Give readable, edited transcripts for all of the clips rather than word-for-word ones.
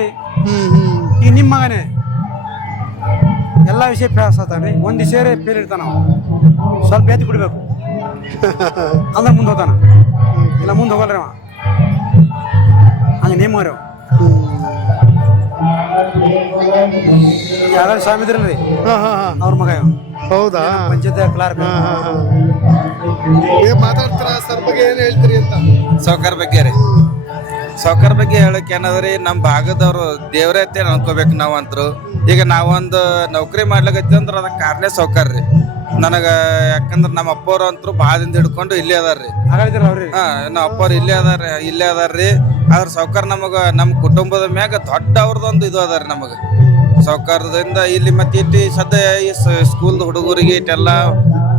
ರೀ ಈಗ ನಿಮ್ಮ ಮಗನೇ ಎಲ್ಲ ವಿಷಯ ಪಾಸ್ ಆಗ್ತಾನೆ ರೀ. ಒಂದು ವಿಷಯ ಫೇಲ್ ಇರ್ತಾನ ಸ್ವಲ್ಪ ಎತ್ತಿ ಬಿಡ್ಬೇಕು ಅಂದ್ರೆ ಮುಂದೆ ಹೋಗ್ತಾನ, ಇಲ್ಲ ಮುಂದೆ ಹೋಗಲ್ರಿ ಅವ ಹಂಗೆ ನೇಮ್ ಅವ್ರಿ ಯಾರು ಸ್ವಾಮಿ ಇದ್ರಲ್ರಿ ಅವ್ರ ಮಗ ಹೌದಾ? ಪಂಚಾಯತ್ ಕ್ಲಾರ್ಕ್. ಮಾತಾಡ್ತಾರ ಸರ್ ಬಗ್ಗೆ ಏನ್ ಹೇಳ್ತೀರಿ ಅಂತ? ಸಾವ್ಕಾರ ಬಗ್ಗೆ ರೀ, ಸಾವ್ಕಾರ ಬಗ್ಗೆ ಹೇಳಕ್ ಏನದ್ರಿ, ನಮ್ಮ ಭಾಗದವ್ರು ದೇವ್ರ ಐತೆ ಅನ್ಕೋಬೇಕು ನಾವಂತ್ರು. ಈಗ ನಾವೊಂದು ನೌಕರಿ ಮಾಡ್ಲಿಕತ್ತಿ ಅಂದ್ರೆ ಅದಕ್ಕೆ ಕಾರಣ ಸಾವ್ಕಾರ ರೀ ನನಗ. ಯಾಕಂದ್ರೆ ನಮ್ಮ ಅಪ್ಪವ್ರು ಅಂತರು ಭಾಳದಿಂದ ಹಿಡ್ಕೊಂಡು ಇಲ್ಲೇ ಅದಾರ್ರಿ. ನಮ್ಮ ಅಪ್ಪವ್ರು ಇಲ್ಲೇ ಅದಾರ್ರಿ. ಆದ್ರ ಸಾವ್ಕಾರ ನಮಗ ನಮ್ಮ ಕುಟುಂಬದ ಮ್ಯಾಗ ದೊಡ್ಡ ಅವ್ರದೊಂದು ಇದು ಅದಾರಿ ನಮಗ ಸಾವ್ಕಾರದಿಂದ. ಇಲ್ಲಿ ಮತ್ತೆ ಇಟ್ಟು ಸದ್ಯ ಈ ಸ್ಕೂಲ್ದ ಹುಡುಗರಿಗೆ ಇಟ್ಟೆಲ್ಲ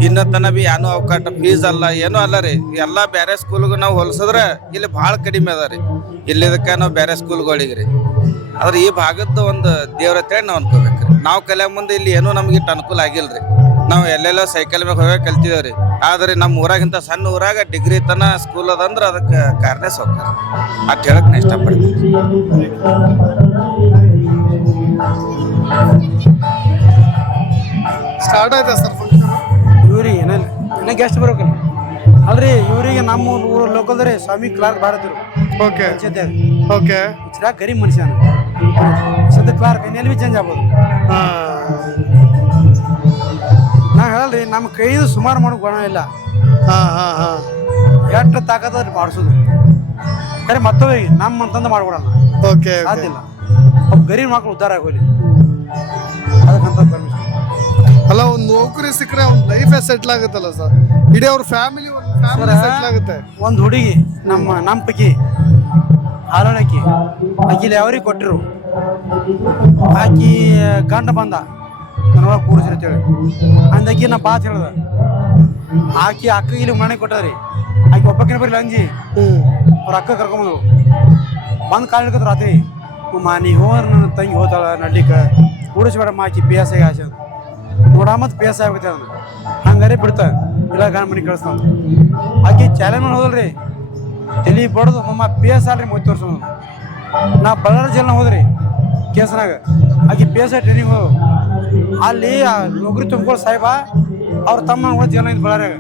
ಇನ್ನತನ ಬಿ ಏನೂ ಅವಕಾಶ ಫೀಸ್ ಅಲ್ಲ ಏನೂ ಅಲ್ಲ ರೀ. ಎಲ್ಲ ಬೇರೆ ಸ್ಕೂಲ್ಗೆ ನಾವು ಹೋಲಿಸಿದ್ರೆ ಇಲ್ಲಿ ಭಾಳ ಕಡಿಮೆ ಅದ ರೀ. ಇಲ್ಲಿದಕ್ಕೆ ನಾವು ಬೇರೆ ಸ್ಕೂಲ್ಗಳಿಗೆ ರೀ. ಆದ್ರೆ ಈ ಭಾಗದ್ದು ಒಂದು ದೇವ್ರ ಅಂತೇಳಿ ನಾವು ಅನ್ಕೋಬೇಕ್ರಿ. ನಾವು ಕಲಿಯೋ ಮುಂದೆ ಇಲ್ಲಿ ಏನೂ ನಮ್ಗೆ ಇಟ್ಟು ಅನುಕೂಲ ಆಗಿಲ್ರಿ. ನಾವು ಎಲ್ಲೆಲ್ಲೋ ಸೈಕಲ್ ಮ್ಯಾಗ ಹೋಗಿ ಕಲ್ತಿದ್ದೇವ್ರಿ. ಆದ್ರೆ ನಮ್ಮ ಊರಾಗಿಂತ ಸಣ್ಣ ಊರಾಗ ಡಿಗ್ರಿ ತನ ಸ್ಕೂಲ್ ಅದಂದ್ರೆ ಅದಕ್ಕೆ ಕಾರಣ ಸಾವ್ಕಾರ ಅಂತ ಹೇಳಕ್ ನಾ ಇಷ್ಟಪಡ್ತೀನಿ. ಸ್ಟಾರ್ಟ್ ಆಯ್ತಾ ಸರ್ ಫಂಕ್ಷನ್? ಇವ್ರಿಗೆ ಏನಿಲ್ಲ ಗೆಸ್ಟ್ ಬರ್ಬೇಕಲ್ಲ ಅಲ್ರಿ. ಇವರಿಗೆ ನಮ್ಮ ಊರು ಲೋಕಲ್ದ್ರಿ ಸ್ವಾಮಿ ಕ್ಲಾರ್ಕ್ ಭಾರತರು. Okay okay. ಗರೀಬ್ ಮನುಷ್ಯ ಸದ್ಯ ಕ್ಲಾರ್ಕ್ ಇನ್ನೆಲ್ಲಿ ಬಿ ಚೇಂಜ್ ಆಗ್ಬೋದು. ನಾ ಹೇಳಲ್ರಿ ನಮ್ಮ ಕೈದು ಸುಮಾರು ಮಾಡೋಕೆ ಗುಣ ಇಲ್ಲ. ಎಷ್ಟು ತಾಕತ್ತ ಮಾಡಿಸೋದು ಕರೆ ಮತ್ತೊಬ್ಬ ನಮ್ಮ ಅಂತಂದು ಮಾಡ್ಕೊಡಲ್ಲ. ಓಕೆ ಸಾಧ್ಯಲ್ಲ. ಒಬ್ಬ ಗರೀಬ್ ಮಕ್ಕಳು ಉದ್ಧಾರ ಆಗೋಲಿ ಅದಕ್ಕಂತ ಪರ್ಮಿಷನ್. ಅಲ್ಲ, ಒಂದು ನೌಕರಿ ಸಿಕ್ಕರೆ ಅವ್ನ ಲೈಫ್ ಸೆಟ್ಲ್ ಆಗುತ್ತಲ್ಲ ಸರ್. ಇಡೀ ಅವ್ರ ಫ್ಯಾಮಿಲಿ ಸೆಟ್ಲ್ ಆಗುತ್ತೆ. ಒಂದು ಹುಡುಗಿ ನಮ್ಮ ಪೈಕಿ ಹಾಲೋಳಕಿ ಆಕಿಲಿ ಯಾವ್ರಿಗೆ ಕೊಟ್ಟರು. ಆಕಿ ಗಂಡ ಬಂದ ನನ್ನೊಳಗೆ ಕೂಡಿಸಿರ್ತೇಳಿ ಅಂದಾಕಿ ನಾ ಬಾತ್ ಹೇಳ್ದ. ಆಕಿ ಅಕ್ಕ ಇಲ್ಲಿ ಮನೆ ಕೊಟ್ಟದ್ರಿ. ಆಕಿ ಒಬ್ಬಕಿನ ಬರೀ ಅಂಜಿ ಅವ್ರ ಅಕ್ಕ ಕರ್ಕೊಂಬಂದ್ರು. ಬಂದು ಕಾಲು ಹಿಡ್ಕತ್ರ ರಾತ್ರಿ ನೀ ಹೋದ್ರೆ ನನ್ನ ತಂಗಿ ಹೋತಾಳ ನಡ್ಲಿಕ್ಕೆ ಕೂಡಿಸ್ಬೇಡಮ್ಮ ಆಕಿ ಪಿ ಎಸ್ ಐಗೆ ಆಸೆ ನೋಡ ಮತ್ತು ಪಿ ಎಸ್ ಐ ಆಗ್ಬೇಕು ಅದನ್ನ ಹಂಗಾರೆ ಬಿಡ್ತಾ ಇಲ್ಲ ಗಂಡ ಮನೆಗೆ ಕಳಿಸ್ತಾವ. ಆಕಿ ಚಾಲೆಂಜ್ ಮಾಡಿ ಹೋದಲ್ರಿ ತಲೆ ಬಡ್ದು ಮಮ್ಮ ಪಿ ಎಸ್ ಆಲ್ರಿ 30 ವರ್ಷ ನಾ ಬಳ್ಳಾರಿ ಜೈಲ್ನ ಹೋದ್ರಿ ಕೇಸ್ನಾಗ. ಆಕಿ ಪಿ ಎಸ್ ಐ ಟ್ರೈನಿಂಗ್ ಹೋದು ಅಲ್ಲಿ ನೌಕರಿ ತುಂಬ್ಕೊಳ್ಳೋ ಸಾಹೇಬ ಅವ್ರ ತಮ್ಮ ಕೂಡ ಜೈಲ್ನ ಇದ್ದು ಬಳ್ಳಾರಿಯಾಗ.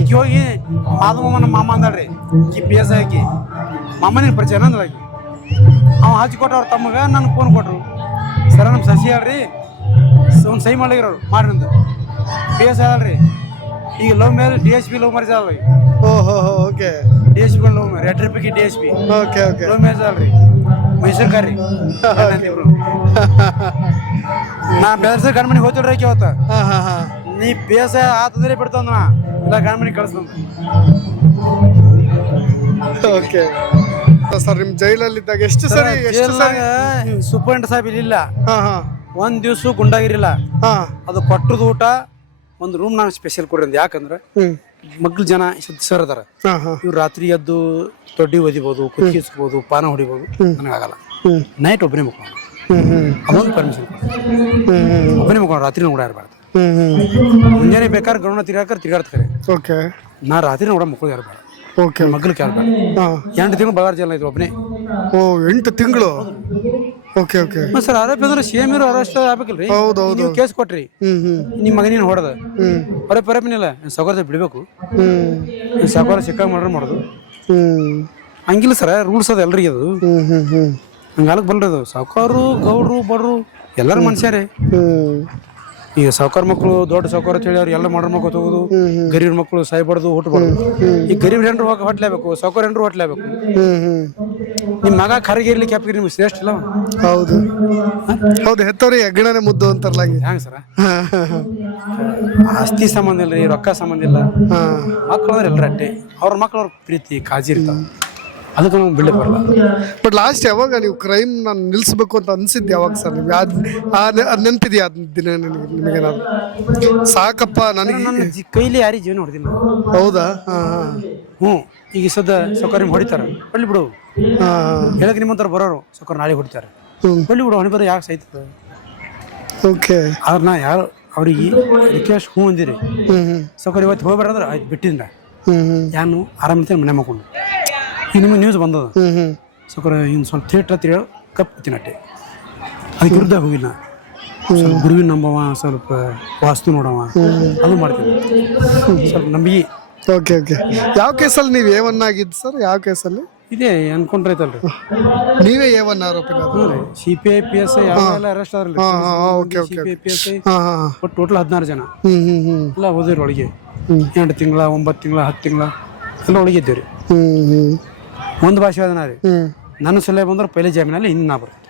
ಈಕಿ ಹೋಗಿ ಮಾಧವಮ್ಮ ನಮ್ಮ ಮಾಮ ಅಂದಳ್ರಿ ಈಕಿ ಪಿ ಎಸ್ ಐ ಆಕಿ ಮಾಮನಿಗೆ ಪರಿಚಯ ಅಂದಳ ಆಕಿ. ಅವ ಹಚ್ಕೊಟ್ಟ ಅವ್ರ ತಮ್ಮಗ ನನಗೆ ಫೋನ್ ಕೊಟ್ರು. ಸರ ನಮ್ಮ ಸಸಿ ಹೇಳ್ರಿ ಒಂದು ಸಹಿ ಮಾಡ್ಲಿರೋರು ಮಾಡ್ರಿ ಅಂತ ಪಿ ಎಸ್ ಐ ಅಲ್ರಿ. ಈಗ love marriage DSP love marriage ಅಲ್ರಿ. ಓಕೆ. DSP ಲವ್ ಮ್ಯಾರೇಜ್ 2 ರೂಪಾಯಿಗೆ DSP okay okay. Love marriage ಅಲ್ರಿ. ಮೈಸೂರು ಕಾರ್ರಿ ನಾ ಬೆಳಸ ಗಂಡ ಮನೆಗೆ ಹೋಗ್ತಿಲ್ರಿ ಆಕಿ ಅವತ್ತ. ನೀ ಪಿ ಎಸ್ ಐ ಆತಂದ್ರೆ ಬಿಡ್ತಾವ ಇಲ್ಲ ಗಂಡ ಮನೆಗೆ ಕಳಿಸ್ತಾನ. ಓಕೆ ಸರ್, ನಿಮ್ ಜೈಲಲ್ಲಿದ್ದಾಗ ಎಷ್ಟು ಸರಿ ಸೂಪರಿಂಟ್ ಸಾಹೇಬ್ ಇಲ್ಲ ಒಂದ್ ದಿವ್ಸ ಗುಂಡಾಗಿರಿಲ್ಲ. ಅದು ಕೊಟ್ಟದ ಊಟ ಒಂದು ರೂಮ್ ನಾನು ಸ್ಪೆಷಲ್ ಕೊಡ್ರಿ. ಯಾಕಂದ್ರೆ ಮಗ್ಳು ಜನ ಸರ್ ಅದಾರ. ಇವ್ರು ರಾತ್ರಿ ಎದ್ದು ತೊಡ್ಡಿ ಒದಿಬೋದು, ಕುಚ್ಚಿಸ್ಬೋದು, ಪಾನ ಹೊಡಿಬೋದು. ನನಗಾಗಲ್ಲ. ನೈಟ್ ಒಬ್ಬನೇ ಮುಕ್ಕೊಂಡು ಅದೊಂದು ಪರ್ಮಿಷನ್ ಒಬ್ಬನೇ ಮುಕ್ಕೊಂಡು ರಾತ್ರಿ ಕೂಡ ಇರಬಾರ್ದು. ಮುಂಜಾನೆ ಬೇಕಾದ್ರೆ ಗೌಣ ತಿರ್ಗಾಡ್ತಾರೆ. ನಾ ರಾತ್ರಿ ಕೂಡ ಮಕ್ಕಳು ಇರಬಾರ್ದು. ಮಗ್ಳು ಕೇಳ್ಬಾರ್ದು. 8 ತಿಂಗಳು ಬಳ್ಳಾರಿ ಜೈಲ್ ಐತಿ ಒಬ್ಬನೇ. 8 ತಿಂಗಳು. ಓಕೆ ಓಕೆ ಸರ್ ಆರೋಪಿ ಅಂದ್ರೆ CM ಇರೋ ಅರೆಸ್ಟ್ ಆಗ್ಬೇಕಲ್ರಿ. ನೀವು ಕೇಸ್ ಕೊಟ್ರಿ ನಿಮ್ಮ ಮಗನಿನ ಹೊಡೆದ ಪರಪಿನಿಲ್ಲ ಸೌಕರ್ಯ ಬಿಡ್ಬೇಕು. ಸೌಕರ್ಯ ಸಿಕ್ಕಾಗ ಮಾಡೋದು ಹಂಗಿಲ್ಲ ಸರ್. ರೂಲ್ಸ್ ಅದ ಎಲ್ರಿಗೆ ಅದು ಹಂಗಾಲಕ್ ಬಲ್ರಿ ಅದು. ಸಾವುಕಾರು ಗೌಡ್ರು ಬಡ್ರು ಎಲ್ಲಾರು ಮನುಷ್ಯರೇ. ಈಗ ಸಾವುಕಾರ ಮಕ್ಕಳು ದೊಡ್ಡ ಸಾವುಕಾರ ಹೇಳಿ ಅವ್ರು ಎಲ್ಲ ಮಾಡ್ರ ಮಕ್ಕಳು ತಗೋದು. ಗರೀಬ್ ಮಕ್ಕಳು ಸಾಯ್ಬಾರ್ದು ಹುಟ್ಟಬಾರ್ದು. ಈ ಗರೀಬ್ ಹೆಂಡ್ರು ಹೊಟ್ಲೇಬೇಕು, ಸಾವುಕಾರ ಹೆಂಡ್ರು ಹೊಟ್ಲೇಬೇಕು. ನಿಮ್ಮ ಮಗ ಖರ್ಗೆ ಇರ್ಲಿ ಕ್ಯಾಪ್ಗೆ ನಿಮ್ಗೆ ಶ್ರೇಷ್ಠ ಇಲ್ಲ. ಹೌದು ಹೌದು. ಹೆತ್ತವ್ರಿ ಹೆಗ್ಗಣನೆ ಮುದ್ದು ಅಂತಾರಲ್ಲ ಹ್ಯಾಂಗ ಸರ. ಆಸ್ತಿ ಸಂಬಂಧ ಇಲ್ರಿ, ರೊಕ್ಕ ಸಂಬಂಧ ಇಲ್ಲ. ಮಕ್ಕಳು ಅಂದ್ರೆ ಎಲ್ಲರ ಅಡ್ಡೆ ಅವ್ರ ಮಕ್ಳು ಅವ್ರ ಪ್ರೀತಿ ಕಾಳಜಿ ಇರ್ತಾವ. ಅದಕ್ಕೆ ನಮ್ಗೆ ಬಿಡ್ಲಿಕ್ಕೆ ಬರಲ್ಲ. ಬಟ್ ಲಾಸ್ಟ್ ಯಾವಾಗ ನೀವು ಕ್ರೈಮ್ ನಾನು ನಿಲ್ಲಿಸ್ಬೇಕು ಅಂತ ಅನ್ಸಿದ್ದು ಯಾವಾಗ ಸರ್? ನೀವು ಅದು ನೆನಪಿದೆಯಾ ದಿನ ನಿಮಗೇನಾದ್ರು? ಸಾಕಪ್ಪ ನನಗೆ ನನ್ನ ಕೈಲಿ ಯಾರಿಗೆ ಜೀವನ ಹೊಡೆದಿಲ್ಲ. ಹೌದಾ? ಈಗ ಸದ್ದ ಸೌಕರ್ಯ ಹೊಡಿತಾರ ಹೊಳ್ಳಿ ಬಿಡು. ಹೇಳಕ್ಕೆ ನಿಮ್ಮಂತರ ಬರೋರು ಸೌಕರ್ಯ ನಾಳೆ ಹೊಡಿತಾರೆ ಹೊಳ್ಳಿ ಬಿಡು. ಹೊಣೆ ಬರೋ ಯಾಕೆ ಸೈತದ? ಓಕೆ. ಆದ್ರೆ ನಾ ಯಾರು ಅವ್ರಿಗೆ ರಿಕ್ವೆಸ್ಟ್ ಅಂದಿರಿ ಸೌಕರ್ಯ ಇವತ್ತು ಹೋಗ್ಬೇಡ್ರೆ ಆಯ್ತು ಬಿಟ್ಟಿದ್ದ ಯಾನು ಆರಾಮಿರ್ತೇನೆ ಮನೆ ಮಾಡ್ಕೊಂಡು. ಈಗ ನಿಮಗೆ ನ್ಯೂಸ್ ಬಂದದ ಸೌಕರ್ಯ ಇನ್ನು ಸ್ವಲ್ಪ ಥಿಯೇಟ್ರ್ ಹತ್ತಿರ ಕಪ್ಪು ನಟ್ಟೆ ಅದಕ್ಕೆ ವಿರುದ್ಧ ಹೋಗಿಲ್ಲ. ಸ್ವಲ್ಪ ಗುರುವಿನ ನಂಬವ, ಸ್ವಲ್ಪ ವಾಸ್ತು ನೋಡವ, ಅದು ಮಾಡ್ತೀನಿ. ಸ್ವಲ್ಪ ನಂಬಿಕೆ. Okay okay. ಯಾವ ಕೇಸಲ್ಲಿ ನೀವು A1 ಆಗಿದ್ದು ಸರ್? ಯಾವ ಕೇಸಲ್ಲಿ? ಇದೇ ಅನ್ಕೊಂಡ್ರೆ ಐತಲ್ರಿ, ನೀವೇ A1 ಆರೋಪಿನ? CPI PSI ಯಾವೆಲ್ಲ ಅರೆಸ್ಟ್ ಆದ್ರಲ್ಲ, ಓಕೆ ಓಕೆ. CPI PSI ಹಾಂ ಹಾಂ. ಒಟ್ಟು ಟೋಟಲ್ 16 ಜನ ಹ್ಞೂ ಎಲ್ಲ ಹೋದ್ರಿ ಒಳಗೆ. 8 ತಿಂಗಳ 9 ತಿಂಗಳ 10 ತಿಂಗಳ ಎಲ್ಲ ಒಳಗೆ ಇದ್ದೇವ್ರಿ. ಒಂದು ಭಾಷೆ ಅದನ್ನ ರೀ. ನನ್ನ ಸಲಹೆ ಬಂದ್ರೆ ಪೈಲೆ ಜಾಮೀನಲ್ಲಿ ಇನ್ನು ನಾ ಬರ್ತೇನೆ.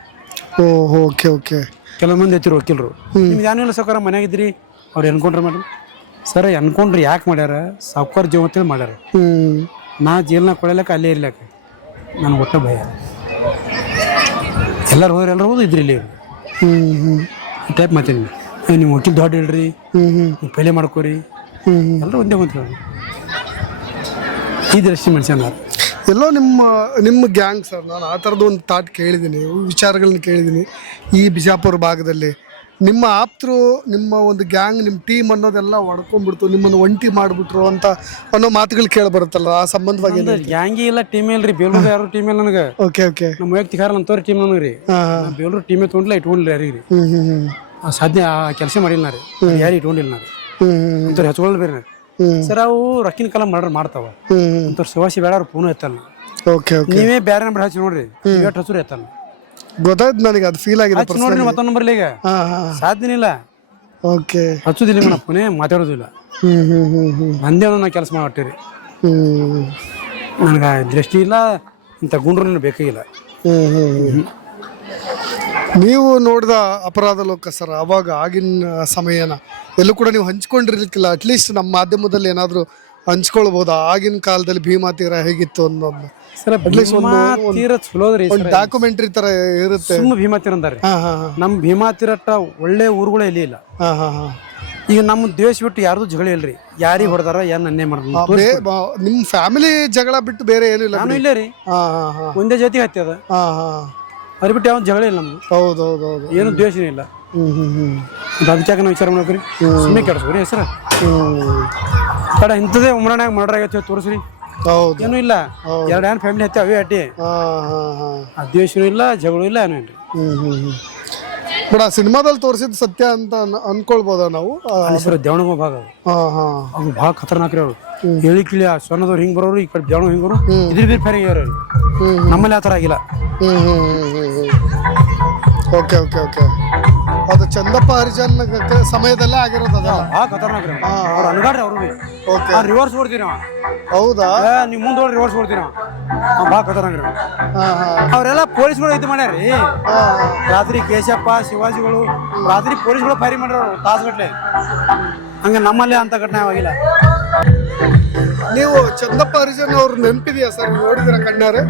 Okay okay. ಕೆಲವು ಮಂದಿ ಐತಿರು ವಕೀಲರು, ನಿಮ್ಗೆ ಏನಿಲ್ಲ ಸಾವ್ಕಾರ ಮನ್ಯಾಗಿದ್ರಿ ಅವ್ರು ಎನ್ಕೌಂಟ್ರ್ ಮಾಡ್ರಿ. ಸರ್ ಎನ್ಕೌಂಟ್ರ್ ಯಾಕೆ ಮಾಡ್ಯಾರ? ಸಾವ್ಕಾರ ಜೀವ ಅಂತೇಳಿ ಮಾಡ್ಯಾರ. ನಾ ಜೈಲ್ನಾಗ ಕೊಡಲಕ್ಕ ಅಲ್ಲೇ ಇರ್ಲಕ್ಕ ನನಗೆ ಒಟ್ಟ ಭಯ. ಎಲ್ಲರೂ ಹೋದ್ರೆ ಎಲ್ಲರೂ ಹೋದು ಇದ್ರಿ ಇಲ್ಲಿ ಈ ಟೈಪ್ ಮಾತೇನಿ. ನೀವು ವಕೀಲ್ ದೊಡ್ಡ ಹೇಳ್ರಿ, ನೀವು ಪೈಲೆ ಮಾಡ್ಕೋರಿ, ಎಲ್ಲರೂ ಒಂದೇ ಕುಂತ ಈ ದೃಷ್ಟಿ ಮನುಷ್ಯನ. ಎಲ್ಲೋ ನಿಮ್ಮ ಗ್ಯಾಂಗ್ ಸರ್, ನಾನು ಆ ಥರದ್ದು ಒಂದು ಥಾಟ್ ಕೇಳಿದ್ದೀನಿ, ವಿಚಾರಗಳನ್ನ ಕೇಳಿದ್ದೀನಿ. ಈ ಬಿಜಾಪುರ ಭಾಗದಲ್ಲಿ ನಿಮ್ಮ ಆಪ್ತರು, ನಿಮ್ಮ ಒಂದು ಗ್ಯಾಂಗ್, ನಿಮ್ಮ ಟೀಮ್ ಅನ್ನೋದೆಲ್ಲ ಹೊಡ್ಕೊಂಡ್ಬಿಡ್ತು, ನಿಮ್ಮನ್ನು ಒಂಟಿ ಮಾಡಿಬಿಟ್ರು ಅಂತ ಅನ್ನೋ ಮಾತುಗಳು ಕೇಳಿ ಬರುತ್ತಲ್ಲ, ಆ ಸಂಬಂಧವಾಗಿ? ಗ್ಯಾಂಗಿ ಇಲ್ಲ, ಟೀಮ್ ಇಲ್ರಿ. ಬೇಲೂರು ಯಾರು ಟೀಮ್ ಇಲ್ಲ ನನಗೆ. Okay okay. ನಮ್ಮ ವೈಯಕ್ತಿಕ ಅಂತವ್ರ ಟೀಮ್ ನನಗೆ ರೀ. ಬೇಲೂರು ಟೀಮೇ ತೊಗೊಂಡಿಲ್ಲ, ಇಟ್ಕೊಂಡಿಲ್ಲ ಯಾರಿಗೆ ರೀ. ಸಾಧ್ಯ ಆ ಕೆಲಸ ಮಾಡಿಲ್ಲ ರೀ, ಯಾರು ಇಟ್ಕೊಂಡಿಲ್ಲ ನಾನು. ಅಂಥವ್ರು ಹೆಚ್ಕೊಳ್ಳಿ ಬೇರೆ ಸರ್. ಅವು ರೊಕ್ಕಿನ ಕಾಲ ಮರ್ಡರ್ ಮಾಡ್ತಾವ. ಅಂಥವ್ರು ಸುವಾಸಿ ಬೇಡ, ಅವ್ರು ಫೋನು ಎತ್ತಲ್ಲ. Okay okay. ನೀವೇ ಬೇರೆ ನಂಬರ್ ಹಚ್ಚಿ ನೋಡ್ರಿ, ಎಷ್ಟು ಹಚ್ಚರು ಎತ್ತಲ್ಲ. ಗೊತ್ತಾಯ್ತು ನನಗೆ, ಅದು ಫೀಲ್ ಆಗಿದೆ. ಹಚ್ಚಿ ನೋಡ್ರಿ ಮತ್ತೊಂದು ನಂಬರ್ಲಿ ಈಗ ಸಾಧ್ಯನೇ ಇಲ್ಲ. ಓಕೆ. ಹಚ್ಚುದಿಲ್ಲ ಮೇಡಮ್, ಪುನೇ ಮಾತಾಡೋದಿಲ್ಲ. ನಂದೇ ನಾ ಕೆಲಸ ಮಾಡಿಟ್ಟಿರಿ. ನನಗೆ ದೃಷ್ಟಿ ಇಲ್ಲ, ಇಂಥ ಗುಂಡ್ರು ಬೇಕಾಗಿಲ್ಲ. ನೀವು ನೋಡಿದ ಅಪರಾಧ ಲೋಕ ಸರ್, ಅವಾಗ ಆಗಿನ ಸಮಯನ ಎಲ್ಲೂ ಕೂಡ ನೀವು ಹಂಚ್ಕೊಂಡಿರ್ಲಿಕ್ಕಿಲ್ಲ. ಅಟ್ಲೀಸ್ಟ್ ನಮ್ಮ ಮಾಧ್ಯಮದಲ್ಲಿ ಏನಾದರೂ ಹಂಚ್ಕೊಳ್ಬೋದಾ ಆಗಿನ ಕಾಲದಲ್ಲಿ ಭೀಮಾ ತೀರ ಹೇಗಿತ್ತು ಅನ್ನೋದನ್ನ? ಒಂದು ಡಾಕ್ಯುಮೆಂಟ್ರಿ ತರ ಇರುತ್ತೆ. ಭೀಮಾ ತೀರ ಅಂತಾರೆ. ನಮ್ಮ ಭೀಮಾ ತೀರಟ್ಟ ಒಳ್ಳೆ ಊರುಗಳೇ ಇಲ್ಲಿ ಇಲ್ಲ. ಈಗ ನಮ್ಮ ದೇಶ ಬಿಟ್ಟು ಯಾರ್ದು ಜಗಳ ಇಲ್ರಿ. ಯಾರಿಗೆ ಹೊಡೆದಾರ, ಯಾರು ನನ್ನೇ ಮಾಡ್ತಾರೆ. ನಿಮ್ಮ ಫ್ಯಾಮಿಲಿ ಜಗಳ ಬಿಟ್ಟು ಬೇರೆ ಏನು ಇಲ್ಲ? ನಾನು ಇಲ್ಲ ರೀ, ಒಂದೇ ಜಾತಿ ಹತ್ತಿ ಅದ, ಅದ್ರ ಬಿಟ್ಟು ಯಾವ ಜಗಳ ಇಲ್ಲ ನಮ್ದು. ಹೌದೌದೌದು. ಏನು ದ್ವೇಷನೇ ಇಲ್ಲ. ಅದಕ್ಕೆ ನಾವು ವಿಚಾರ ಮಾಡ್ಬೇಕ್ರಿ, ಸುಮ್ಮನೆ ಕೆಡಿಸ್ಬೇಕ್ರಿ ಹೆಸರು. ಕಡೆ ಇಂಥದೇ ಉಮ್ರಾಣ್ಯಾಗ ಮರ್ಡರ್ ಆಗೈತೆ ತೋರಿಸ್ರಿ. ಹೌದು. ಏನೂ ಇಲ್ಲ, ಎರಡು ಫ್ಯಾಮಿಲಿ ಹತ್ತಿ ಅವೇ ಅಟ್ಟಿ. ಆ ದ್ವೇಷನೂ ಇಲ್ಲ, ಜಗಳೂ ಇಲ್ಲ, ಏನೂ ಇಲ್ರಿ. ಬಟ್ ಆ ಸಿನಿಮಾದಲ್ಲಿ ತೋರಿಸಿದ್ ಸತ್ಯ ಅಂತ ಅನ್ಕೊಳ್ಬೋದ ನಾವು? ಸರ್ ದೇವಣಗ ಭಾಗ ಅದು ಭಾಳ ಖತರ್ನಾಕ್ ರೀ. ಅವ್ರು ಹೇಳಿ ಕಿಳಿ ಆ ಸೊನ್ನದವ್ರು ಹಿಂಗೆ ಬರೋರು, ಈ ಕಡೆ ದೇವಣ ಹಿಂಗೆ ಬರೋರು, ಇದ್ರ ಬೀರ್ ಫ್ಯಾರಿ ಅವ್ರು. ನಮ್ಮಲ್ಲಿ ಆ ಥರ ಆಗಿಲ್ಲ. Okay okay okay. ಅದು ಚಂದಪ್ಪ ಹರಿಜನ್ ಸಮಯದಲ್ಲೇ ಆಗಿರೋದು. ಅದಲ್ಲ ಭಾಳ ಖತರ್ನಾಕ್ ರೀ. ಅವ್ರು ಅನ್ಗಾಡ್ರಿ ಅವ್ರು ಬಿ. ಓಕೆ. ರಿವರ್ಸ್ ಕೊಡ್ತೀವಿ ನಾವು. ಹೌದಾ? ನೀವು ಮುಂದೆ ಹೋಗಿ ರಿವರ್ಸ್ ಕೊಡ್ತೀವಿ ನಾವು. ಭಾಳ ಖತರ್ನಾಕ್ ರೀ. ಅವರೆಲ್ಲ ಪೊಲೀಸ್ಗಳು ಇದು ಮಾಡ್ಯಾರ್ರಿ. ರಾತ್ರಿ ಕೇಶಪ್ಪ ಶಿವಾಜಿಗಳು ರಾತ್ರಿ ಪೊಲೀಸ್ಗಳು ಫೈರಿಂಗ್ ಮಾಡ್ಯಾರ ತಾಸುಗಟ್ಲೆ. ಹಂಗೆ ನಮ್ಮಲ್ಲಿ ಅಂತ ಘಟನೆ ಆಗಿಲ್ಲ. ನೀವು ಚಂದಪ್ಪ ಹರಿಜನ್ ಅವ್ರು ನೆನಪಿದೆಯಾ ಸರ್? ನೋಡಿದಿರ ಕಣ್ಣಾರೆ?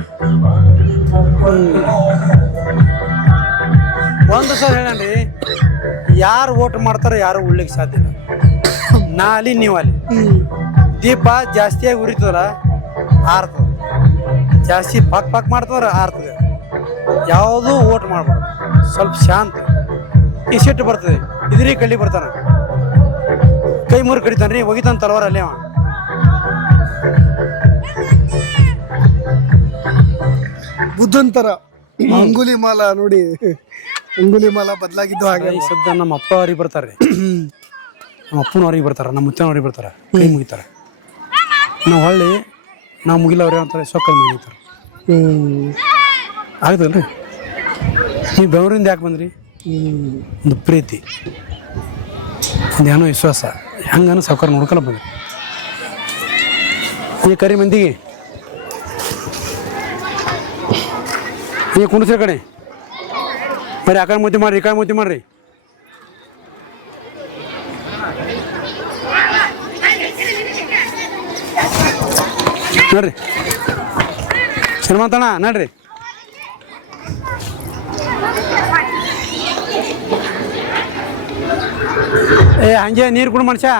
ಒಂದು ಸರ್ ಹೇಳಣ್ರಿ, ಯಾರು ಓಟ್ ಮಾಡ್ತಾರೋ ಯಾರು ಉಳ್ಳಿಕ್ಕೆ ಸಾಧ್ಯ ಇಲ್ಲ. ನಾ ಅಲ್ಲಿ ನೀವು ಅಲ್ಲಿ. ದೀಪ ಜಾಸ್ತಿಯಾಗಿ ಉರಿತದ್ರ ಆರ್ತದ, ಜಾಸ್ತಿ ಪಕ್ ಪಕ್ ಮಾಡ್ತದ್ರ ಆರ್ತದೆ. ಯಾವುದೂ ಓಟ್ ಮಾಡ್ಬಾರ್ದು, ಸ್ವಲ್ಪ ಶಾಂತ. ಈ ಸಿಟ್ಟು ಬರ್ತದೆ, ಇದ್ರಿ ಕಳ್ಳಿ ಬರ್ತಾನ, ಕೈ ಮುರು ಕಡಿತಾನ್ರಿ, ಒಗಿತಾನ ತಲವಾರ ಅಲ್ಲಿ. ಅವ ಬುದ್ಧನ್ ತರ ಅಂಗುಲಿ ಮಾಲ ನೋಡಿ, ಅಂಗುಲಿ ಮಾಲ ಬದಲಾಗಿದ್ದು ಹಾಗೆ. ಈ ಸದ್ಯ ನಮ್ಮ ಅಪ್ಪ ಅವ್ರಿಗೆ ಬರ್ತಾರೆ, ನಮ್ಮ ಅಪ್ಪನವ್ರಿಗೆ ಬರ್ತಾರೆ, ನಮ್ಮ ಮುತ್ತನವ್ರಿಗೆ ಬರ್ತಾರೆ, ಕೈ ಮುಗಿತಾರೆ. ನಾವು ಹೊಳ್ಳಿ ನಾವು ಮುಗಿಲ್ಲ ಅವ್ರು ಅಂತಾರೆ, ಸೊಕ್ಕ ಮುಗಿತಾರೆ. ಆಗ್ತದಲ್ರಿ. ನೀವು ಬೆಂಗಳೂರಿಂದ ಯಾಕೆ ಬಂದ್ರಿ? ಒಂದು ಪ್ರೀತಿ, ಒಂದು ಏನೋ ವಿಶ್ವಾಸ, ಹೆಂಗನೋ ಸಾವ್ಕಾರ ನೋಡ್ಕೊಳ ಬಂದ್ರಿ. ಈ ಕರಿ ಮಂದಿಗೆ ಈ ಕುಣಿಸ್ರಿ ಕಡೆ ಬರೀ ಆ ಕಡೆ ಮೂತಿ ಮಾಡ್ರಿ, ಈ ಕಡೆ ಮೂತಿ ಮಾಡ್ರಿ. ನೋಡ್ರಿ ಶ್ರೀಮಂತಣ್ಣ, ನೋಡ್ರಿ ಏ ಹಂಗೆ ನೀರು ಕುಡು ಮನುಷ್ಯ.